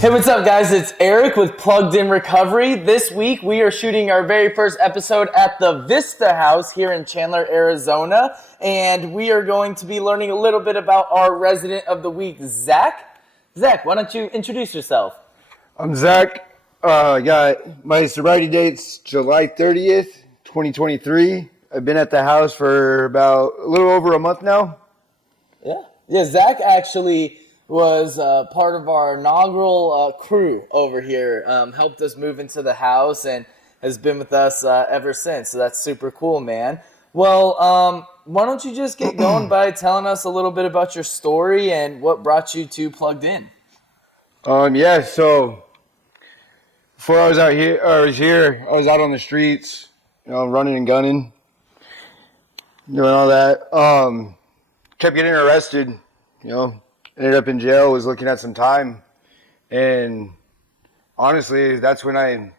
Hey, what's up, guys? It's Eric with PluggedIn Recovery. This week, we are shooting our very first episode at the Vista House here in Chandler, Arizona, and we are going to be learning a little bit about our resident of the week, Zack. Zack, why don't you introduce yourself? I'm Zack. I got my sobriety date's July 30th, 2023. I've been at the house for about a little over a month now. Yeah, Zack actually was part of our inaugural crew over here, helped us move into the house and has been with us ever since. So that's super cool, man. Well, why don't you just get going by telling us a little bit about your story and what brought you to Plugged In? So before I was out here, I was out on the streets, running and gunning, doing all that. Kept getting arrested, ended up in jail, was looking at some time. And honestly, that's when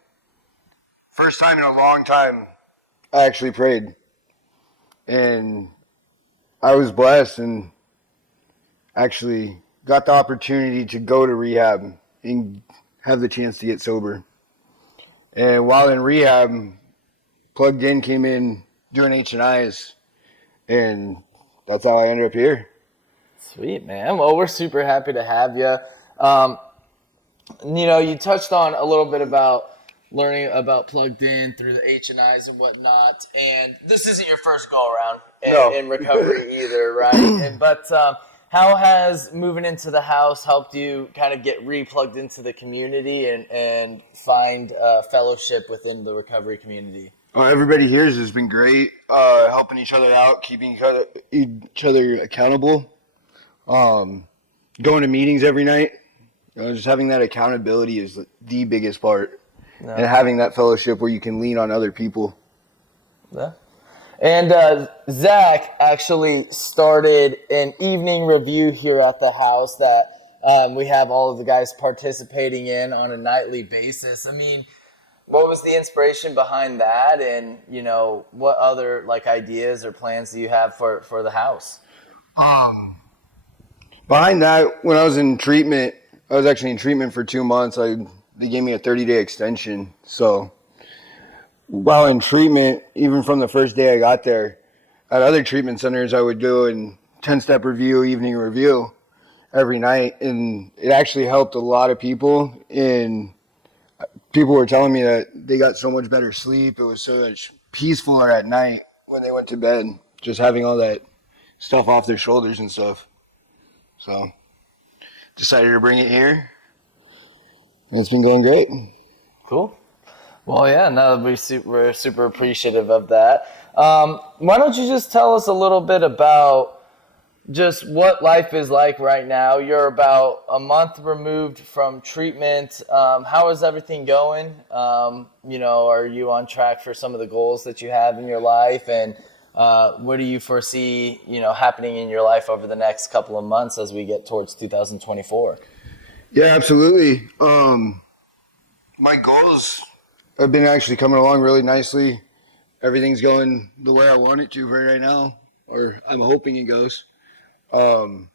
first time in a long time, I actually prayed. And I was blessed and actually got the opportunity to go to rehab and have the chance to get sober. And while in rehab, Plugged In came in doing H&Is, and that's how I ended up here. Sweet, man. Well, we're super happy to have you. You touched on a little bit about learning about Plugged In through the H&Is and whatnot, and this isn't your first go-around in recovery either, right? But how has moving into the house helped you kind of get re-plugged into the community and find fellowship within the recovery community? Everybody here has been great, helping each other out, keeping each other accountable, going to meetings every night. Just having that accountability is the biggest part, and having that fellowship where you can lean on other people. Yeah. And Zack actually started an evening review here at the house that we have all of the guys participating in on a nightly basis. I mean, what was the inspiration behind that, and what other ideas or plans do you have for the house? Behind that, when I was in treatment, I was actually in treatment for 2 months. They gave me a 30-day extension. So while in treatment, even from the first day I got there, at other treatment centers, I would do a 10-step review, evening review every night, and it actually helped a lot of people. And people were telling me that they got so much better sleep. It was so much peacefuler at night when they went to bed, just having all that stuff off their shoulders and stuff. So decided to bring it here, and it's been going great. Cool. Well, yeah, no, we're super appreciative of that. Why don't you just tell us a little bit about just what life is like right now? You're about a month removed from treatment. How is everything going? Are you on track for some of the goals that you have in your life? And what do you foresee, happening in your life over the next couple of months as we get towards 2024? Yeah, absolutely. My goals have been actually coming along really nicely. Everything's going the way I want it to right now, or I'm hoping it goes. Going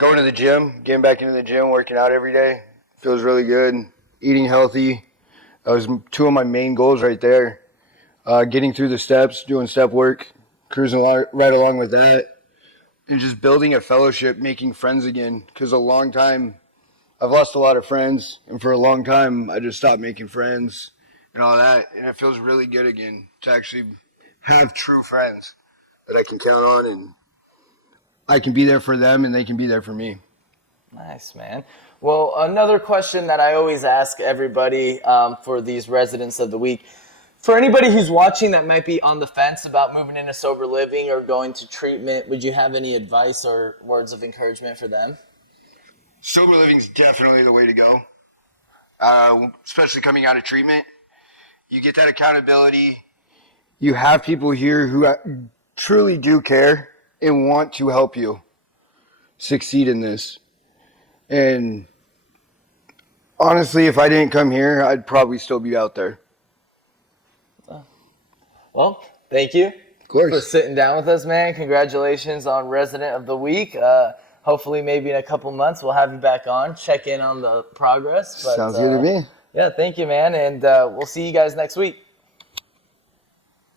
to the gym, getting back into the gym, working out every day feels really good. Eating healthy, that was two of my main goals right there. Getting through the steps, doing step work, cruising right along with that, and just building a fellowship, making friends again. Because a long time, I've lost a lot of friends, and for a long time, I just stopped making friends and all that. And it feels really good again to actually have true friends that I can count on, and I can be there for them, and they can be there for me. Nice, man. Well, another question that I always ask everybody for these residents of the week. For anybody who's watching that might be on the fence about moving into sober living or going to treatment, would you have any advice or words of encouragement for them? Sober living's definitely the way to go, especially coming out of treatment. You get that accountability. You have people here who truly do care and want to help you succeed in this. And honestly, if I didn't come here, I'd probably still be out there. Well, thank you Of course. for sitting down with us, man. Congratulations on Resident of the Week. hopefully maybe in a couple months we'll have you back on, check in on the progress. But, Sounds good to me. Yeah, thank you, man, and we'll see you guys next week.